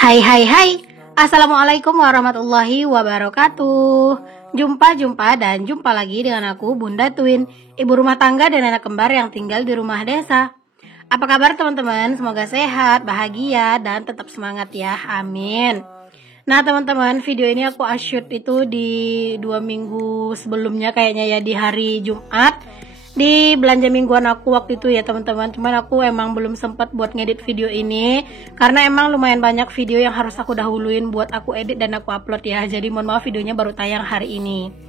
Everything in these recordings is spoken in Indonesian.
Hai hai hai. Assalamualaikum warahmatullahi wabarakatuh. Jumpa dan jumpa lagi dengan aku Bunda Twin, ibu rumah tangga dan anak kembar yang tinggal di rumah desa. Apa kabar teman-teman? Semoga sehat, bahagia, dan tetap semangat ya. Amin. Nah teman-teman, video ini aku shoot itu di 2 minggu sebelumnya kayaknya ya, di hari Jumat, di belanja mingguan aku waktu itu ya teman-teman. Cuman aku emang belum sempat buat ngedit video ini karena emang lumayan banyak video yang harus aku dahuluin buat aku edit dan aku upload ya. Jadi mohon maaf videonya baru tayang hari ini.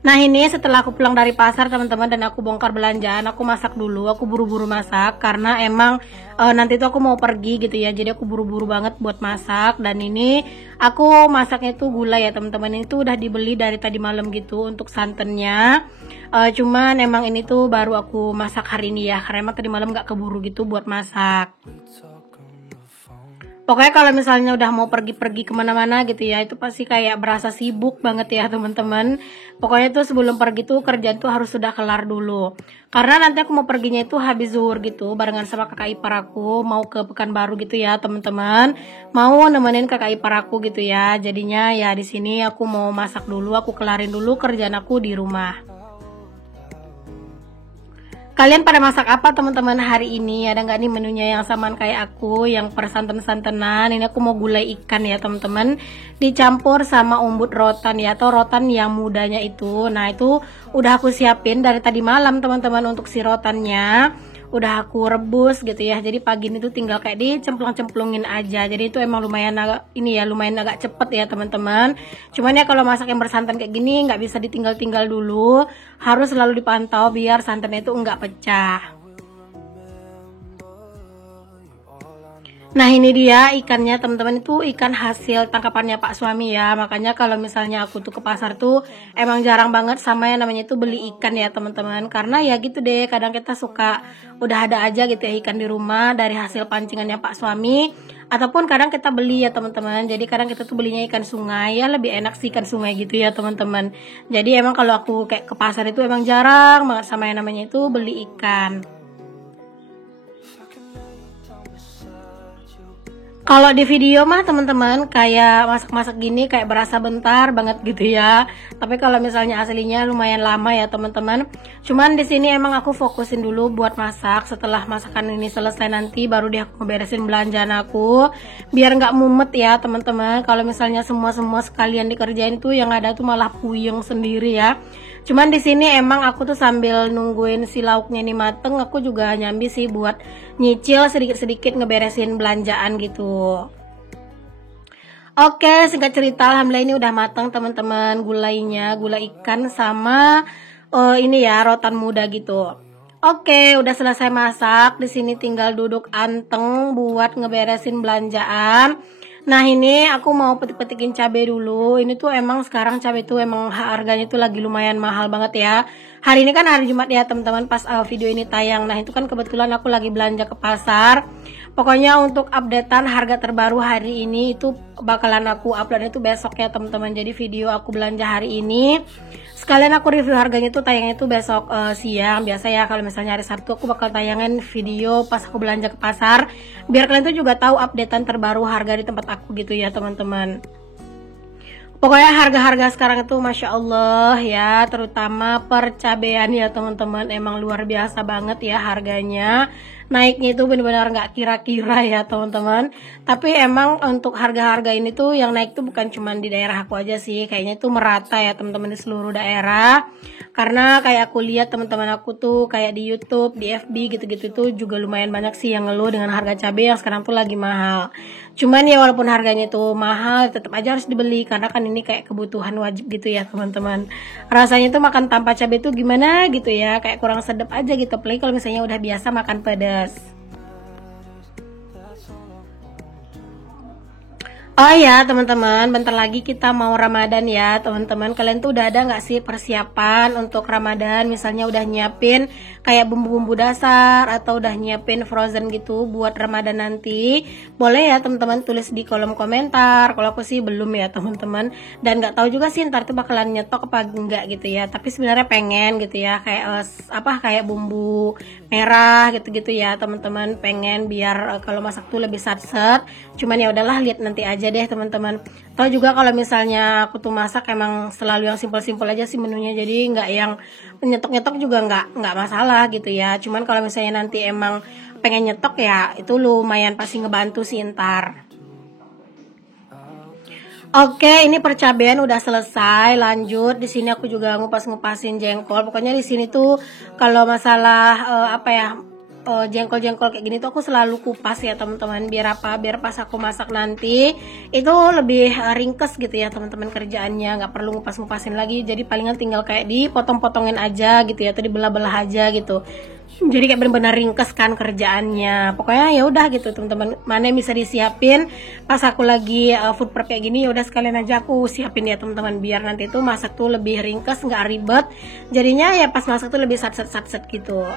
Nah ini setelah aku pulang dari pasar teman-teman dan aku bongkar belanjaan, aku masak dulu, aku buru-buru masak karena emang nanti tuh aku mau pergi gitu ya. Jadi aku buru-buru banget buat masak. Dan ini aku masaknya tuh gula ya teman-teman. Ini tuh udah dibeli dari tadi malam gitu untuk santannya. Cuman emang ini tuh baru aku masak hari ini ya, karena emang tadi malam gak keburu gitu buat masak. Pokoknya kalau misalnya udah mau pergi-pergi kemana-mana gitu ya, itu pasti kayak berasa sibuk banget ya teman-teman. Pokoknya tuh sebelum pergi tuh kerjaan tuh harus sudah kelar dulu. Karena nanti aku mau perginya itu habis zuhur gitu, barengan sama kakak ipar aku, mau ke Pekanbaru gitu ya teman-teman. Mau nemenin kakak ipar aku gitu ya. Jadinya ya di sini aku mau masak dulu, aku kelarin dulu kerjaan aku di rumah. Kalian pada masak apa teman-teman hari ini? Ada nggak nih menunya yang samaan kayak aku, yang persantan-santanan? Ini aku mau gulai ikan ya teman-teman, dicampur sama umbut rotan ya, atau rotan yang mudanya itu. Nah itu udah aku siapin dari tadi malam teman-teman untuk si rotannya. Udah aku rebus gitu ya. Jadi pagi ini tuh tinggal kayak dicemplung-cemplungin aja. Jadi itu emang lumayan agak ini ya, lumayan agak cepet ya teman-teman. Cuman ya kalau masak yang bersantan kayak gini nggak bisa ditinggal-tinggal dulu. Harus selalu dipantau biar santannya itu nggak pecah. Nah ini dia ikannya teman-teman, itu ikan hasil tangkapannya Pak suami ya. Makanya kalau misalnya aku tuh ke pasar tuh emang jarang banget sama yang namanya itu beli ikan ya teman-teman. Karena ya gitu deh, kadang kita suka udah ada aja gitu ya ikan di rumah dari hasil pancingannya Pak suami. Ataupun kadang kita beli ya teman-teman. Jadi kadang kita tuh belinya ikan sungai ya, lebih enak sih ikan sungai gitu ya teman-teman. Jadi emang kalau aku kayak ke pasar itu emang jarang banget sama yang namanya itu beli ikan. Kalau di video mah teman-teman kayak masak-masak gini kayak berasa bentar banget gitu ya. Tapi kalau misalnya aslinya lumayan lama ya teman-teman. Cuman di sini emang aku fokusin dulu buat masak. Setelah masakan ini selesai nanti baru dia aku beresin belanjaan aku. Biar nggak mumet ya teman-teman. Kalau misalnya semua sekalian dikerjain tuh yang ada tuh malah puyeng sendiri ya. Cuman di sini emang aku tuh sambil nungguin si lauknya ini mateng, aku juga nyambi sih buat nyicil sedikit-sedikit ngeberesin belanjaan gitu. Oke, singkat cerita alhamdulillah ini udah mateng teman-teman, gulainya, gula ikan sama ini ya rotan muda gitu. Oke, udah selesai masak. Di sini tinggal duduk anteng buat ngeberesin belanjaan. Nah ini aku mau petik-petikin cabai dulu. Ini tuh emang sekarang cabai tuh emang harganya tuh lagi lumayan mahal banget ya. Hari ini kan hari Jumat ya teman-teman, pas video ini tayang. Nah itu kan kebetulan aku lagi belanja ke pasar. Pokoknya untuk updatean harga terbaru hari ini itu bakalan aku upload itu besok ya teman-teman. Jadi video aku belanja hari ini sekalian aku review harganya tuh tayangnya tuh besok siang. Biasa ya kalau misalnya hari Sabtu aku bakal tayangin video pas aku belanja ke pasar, biar kalian tuh juga tahu updatean terbaru harga di tempat aku gitu ya teman-teman. Pokoknya harga-harga sekarang itu Masya Allah ya, terutama percabean ya teman-teman, emang luar biasa banget ya harganya. Naiknya itu benar-benar nggak kira-kira ya teman-teman. Tapi emang untuk harga-harga ini tuh yang naik tuh bukan cuma di daerah aku aja sih, kayaknya itu merata ya teman-teman di seluruh daerah. Karena kayak aku lihat teman-teman aku tuh kayak di YouTube, di FB gitu-gitu tuh juga lumayan banyak sih yang ngeluh dengan harga cabai yang sekarang tuh lagi mahal. Cuman ya walaupun harganya tuh mahal, tetap aja harus dibeli karena kan ini kayak kebutuhan wajib gitu ya teman-teman. Rasanya tuh makan tanpa cabai tuh gimana gitu ya, kayak kurang sedap aja gitu. Apalagi kalau misalnya udah biasa makan pedas. Oh ya teman-teman, bentar lagi kita mau Ramadan ya teman-teman. Kalian tuh udah ada nggak sih persiapan untuk Ramadan? Misalnya udah nyiapin kayak bumbu-bumbu dasar atau udah nyiapin frozen gitu buat Ramadan nanti? Boleh ya teman-teman tulis di kolom komentar. Kalau aku sih belum ya teman-teman. Dan nggak tahu juga sih ntar tuh bakalan nyetok apa enggak gitu ya. Tapi sebenarnya pengen gitu ya kayak kayak bumbu merah gitu-gitu ya teman-teman. Pengen biar kalau masak tuh lebih sat-set. Cuman ya udahlah lihat nanti aja deh teman-teman. Tahu juga kalau misalnya aku tuh masak emang selalu yang simpel-simpel aja sih menunya, jadi nggak yang nyetok-nyetok juga nggak masalah gitu ya. Cuman kalau misalnya nanti emang pengen nyetok ya itu lumayan pasti ngebantu sih ntar. Oke, ini percabean udah selesai. Lanjut, di sini aku juga ngupas-ngupasin jengkol. Pokoknya di sini tuh kalau masalah jengkol-jengkol kayak gini tuh aku selalu kupas ya teman-teman. Biar apa? Biar pas aku masak nanti itu lebih ringkes gitu ya teman-teman kerjaannya. Nggak perlu ngupas-ngupasin lagi. Jadi palingan tinggal kayak dipotong-potongin aja gitu ya, atau dibelah-belah aja gitu. Jadi kayak benar-benar ringkes kan kerjaannya. Pokoknya ya udah gitu teman-teman, mana yang bisa disiapin pas aku lagi food prep kayak gini, ya udah sekalian aja aku siapin ya teman-teman, biar nanti tuh masak tuh lebih ringkes, nggak ribet. Jadinya ya pas masak tuh lebih sat-set gitu.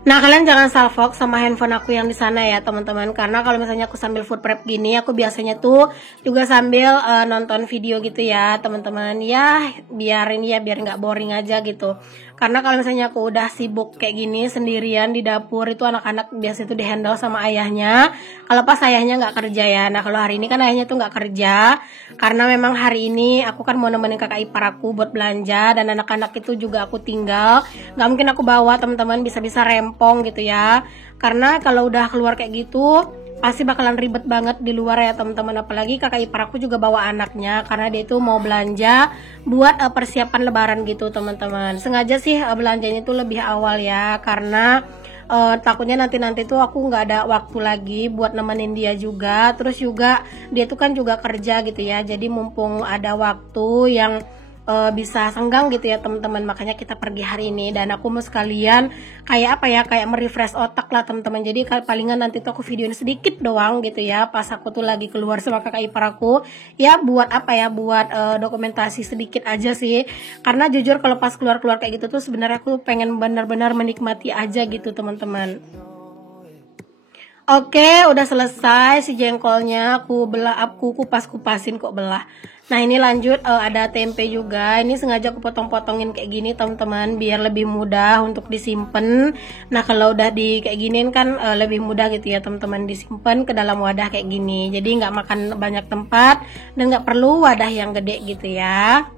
Nah, kalian jangan salfok sama handphone aku yang di sana ya, teman-teman. Karena kalau misalnya aku sambil food prep gini, aku biasanya tuh juga sambil nonton video gitu ya, teman-teman. Ya, biar nggak boring aja gitu. Karena kalau misalnya aku udah sibuk kayak gini sendirian di dapur, itu anak-anak biasanya tuh dihandle sama ayahnya. Kalau pas ayahnya nggak kerja ya. Nah, kalau hari ini kan ayahnya tuh nggak kerja. Karena memang hari ini aku kan mau nemenin kakak ipar aku buat belanja, dan anak-anak itu juga aku tinggal. Nggak mungkin aku bawa teman-teman, bisa-bisa rempong gitu ya. Karena kalau udah keluar kayak gitu pasti bakalan ribet banget di luar ya teman-teman. Apalagi kakak ipar aku juga bawa anaknya karena dia itu mau belanja buat persiapan lebaran gitu teman-teman. Sengaja sih belanjanya itu lebih awal ya, karena takutnya nanti tuh aku nggak ada waktu lagi buat nemenin dia juga. Terus juga dia tuh kan juga kerja gitu ya, jadi mumpung ada waktu yang bisa senggang gitu ya teman-teman, makanya kita pergi hari ini. Dan aku mau sekalian kayak merefresh otak lah teman-teman. Jadi palingan nanti tuh aku videoin sedikit doang gitu ya pas aku tuh lagi keluar sama kakak ipar aku ya, buat dokumentasi sedikit aja sih. Karena jujur kalau pas keluar kayak gitu tuh sebenarnya aku pengen benar-benar menikmati aja gitu teman-teman. Oke, udah selesai si jengkolnya, aku kupas-kupasin kok belah. Nah, ini lanjut ada tempe juga. Ini sengaja aku potong-potongin kayak gini teman-teman, biar lebih mudah untuk disimpan. Nah, kalau udah di kayak giniin kan lebih mudah gitu ya teman-teman, disimpan ke dalam wadah kayak gini. Jadi nggak makan banyak tempat dan nggak perlu wadah yang gede gitu ya.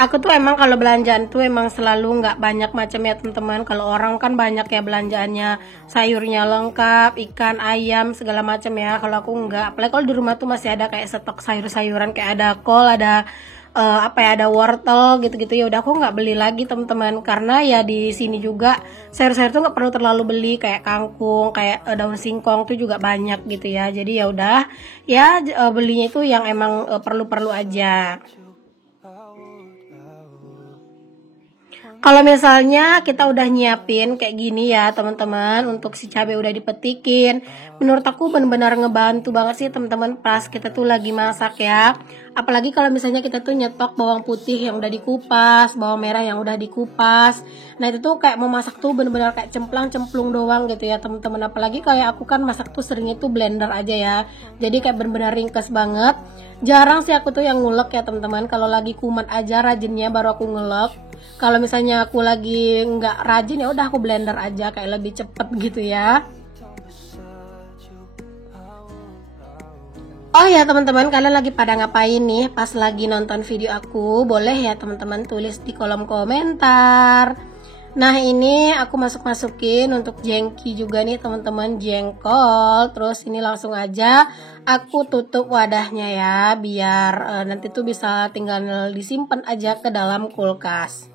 Aku tuh emang kalau belanjaan tuh emang selalu nggak banyak macam ya teman-teman. Kalau orang kan banyak ya belanjaannya, sayurnya lengkap, ikan, ayam, segala macam ya. Kalau aku nggak, apalagi kalau di rumah tuh masih ada kayak stok sayur-sayuran, kayak ada kol, ada ada wortel gitu-gitu, ya udah aku nggak beli lagi teman-teman. Karena ya di sini juga sayur-sayur tuh nggak perlu terlalu beli, kayak kangkung, kayak daun singkong tuh juga banyak gitu ya. Jadi ya udah ya belinya itu yang emang perlu-perlu aja. Kalau misalnya kita udah nyiapin kayak gini ya teman-teman, untuk si cabai udah dipetikin, menurut aku benar-benar ngebantu banget sih teman-teman pas kita tuh lagi masak ya. Apalagi kalau misalnya kita tuh nyetok bawang putih yang udah dikupas, bawang merah yang udah dikupas. Nah, itu tuh kayak mau masak tuh benar-benar kayak cemplung doang gitu ya teman-teman. Apalagi kayak aku kan masak tuh seringnya tuh blender aja ya. Jadi kayak benar-benar ringkes banget. Jarang sih aku tuh yang ngulek ya teman-teman. Kalau lagi kumat aja rajinnya baru aku ngulek. Kalau misalnya aku lagi nggak rajin ya udah aku blender aja, kayak lebih cepet gitu ya. Oh ya teman-teman, kalian lagi pada ngapain nih pas lagi nonton video aku? Boleh ya teman-teman tulis di kolom komentar. Nah, ini aku masukin untuk jengki juga nih teman-teman, jengkol. Terus ini langsung aja aku tutup wadahnya ya, biar nanti tuh bisa tinggal disimpan aja ke dalam kulkas.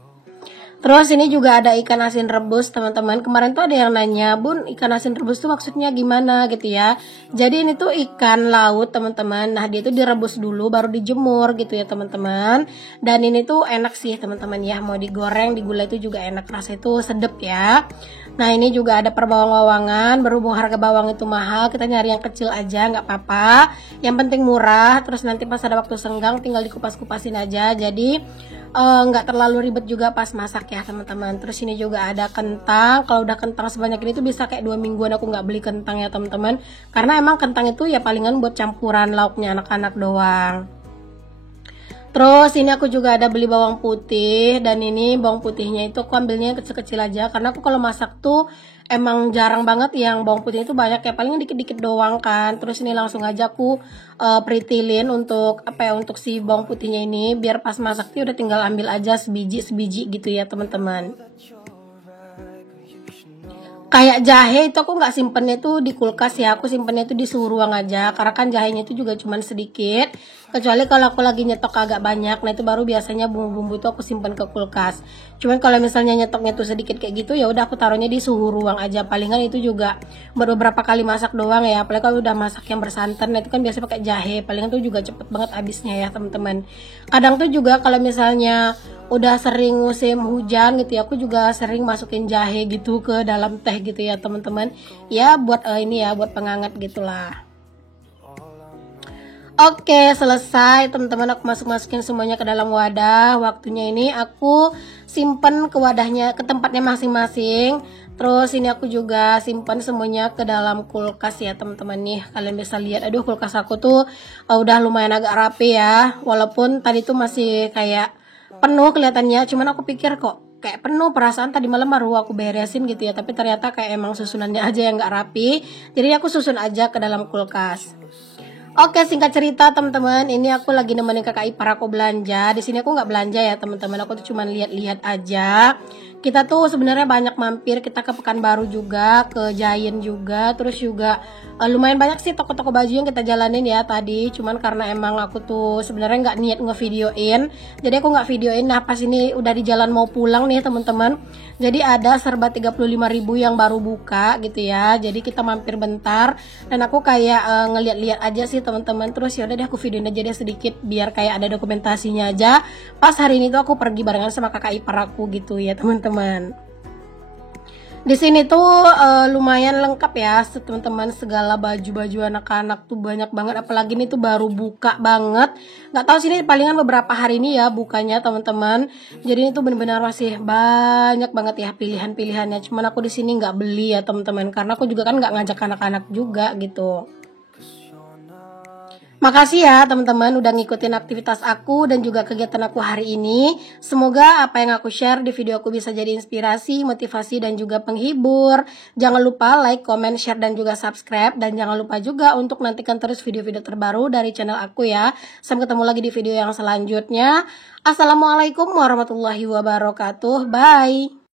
Terus ini juga ada ikan asin rebus teman-teman. Kemarin tuh ada yang nanya, Bun, ikan asin rebus tuh maksudnya gimana gitu ya. Jadi ini tuh ikan laut teman-teman. Nah dia tuh direbus dulu baru dijemur gitu ya teman-teman. Dan ini tuh enak sih teman-teman ya. Mau digoreng, digulai itu juga enak, rasa itu sedep ya. Nah ini juga ada per bawang-bawangan. Berhubung harga bawang itu mahal, kita nyari yang kecil aja nggak apa-apa. Yang penting murah. Terus nanti pas ada waktu senggang tinggal dikupas-kupasin aja. Jadi nggak terlalu ribet juga pas masak ya teman-teman. Terus ini juga ada kentang. Kalau udah kentang sebanyak ini tuh bisa kayak 2 mingguan aku nggak beli kentang ya teman-teman, karena emang kentang itu ya palingan buat campuran lauknya anak-anak doang. Terus ini aku juga ada beli bawang putih, dan ini bawang putihnya itu aku ambilnya yang kecil-kecil aja karena aku kalau masak tuh emang jarang banget yang bawang putih itu banyak ya, paling dikit-dikit doang kan. Terus ini langsung aja aku peritilin untuk apa ya, untuk si bawang putihnya ini biar pas masak tuh udah tinggal ambil aja sebiji gitu ya teman-teman. Kayak jahe itu aku nggak simpennya tuh di kulkas ya, aku simpennya tuh di suhu ruang aja karena kan jahenya itu juga cuman sedikit, kecuali kalau aku lagi nyetok agak banyak, nah itu baru biasanya bumbu-bumbu itu aku simpan ke kulkas. Cuman kalau misalnya nyetoknya tuh sedikit kayak gitu ya udah aku taruhnya di suhu ruang aja, palingan itu juga beberapa kali masak doang ya, apalagi kalau udah masak yang bersantan, nah itu kan biasa pakai jahe, palingan tuh juga cepet banget habisnya ya teman-teman. Kadang tuh juga kalau misalnya udah sering musim hujan gitu ya, aku juga sering masukin jahe gitu ke dalam teh gitu ya teman-teman, ya buat ini ya buat penghangat gitulah. Oke, selesai teman-teman, aku masukin semuanya ke dalam wadah. Waktunya ini aku simpen ke wadahnya, ke tempatnya masing-masing. Terus ini aku juga simpan semuanya ke dalam kulkas ya teman-teman nih. Kalian bisa lihat, aduh kulkas aku tuh udah lumayan agak rapi ya. Walaupun tadi tuh masih kayak penuh kelihatannya, cuman aku pikir kok kayak penuh, perasaan tadi malam baru aku beresin gitu ya, tapi ternyata kayak emang susunannya aja yang nggak rapi, jadi aku susun aja ke dalam kulkas. Oke, singkat cerita teman-teman, ini aku lagi nemenin kakak ipar aku belanja. Di sini aku nggak belanja ya teman-teman, aku tuh cuma lihat-lihat aja. Kita tuh sebenarnya banyak mampir, kita ke Pekanbaru juga, ke Giant juga, terus juga lumayan banyak sih toko-toko baju yang kita jalanin ya tadi. Cuman karena emang aku tuh sebenarnya nggak niat ngevideoin, jadi aku nggak videoin. Nah pas ini udah di jalan mau pulang nih teman-teman, jadi ada serba 35.000 yang baru buka gitu ya. Jadi kita mampir bentar, dan aku kayak ngeliat-liat aja sih teman-teman. Terus ya udah deh aku videoin aja deh sedikit biar kayak ada dokumentasinya aja. Pas hari ini tuh aku pergi barengan sama kakak ipar aku gitu ya teman-teman. Di sini tuh lumayan lengkap ya teman-teman, segala baju-baju anak-anak tuh banyak banget, apalagi ini tuh baru buka banget. Nggak tahu sini palingan beberapa hari ini ya bukanya teman-teman. Jadi ini tuh benar-benar masih banyak banget ya pilihan-pilihannya. Cuman aku di sini nggak beli ya teman-teman, karena aku juga kan nggak ngajak anak-anak juga gitu. Makasih ya teman-teman udah ngikutin aktivitas aku dan juga kegiatan aku hari ini. Semoga apa yang aku share di video aku bisa jadi inspirasi, motivasi, dan juga penghibur. Jangan lupa like, comment, share, dan juga subscribe. Dan jangan lupa juga untuk nantikan terus video-video terbaru dari channel aku ya. Sampai ketemu lagi di video yang selanjutnya. Assalamualaikum warahmatullahi wabarakatuh. Bye.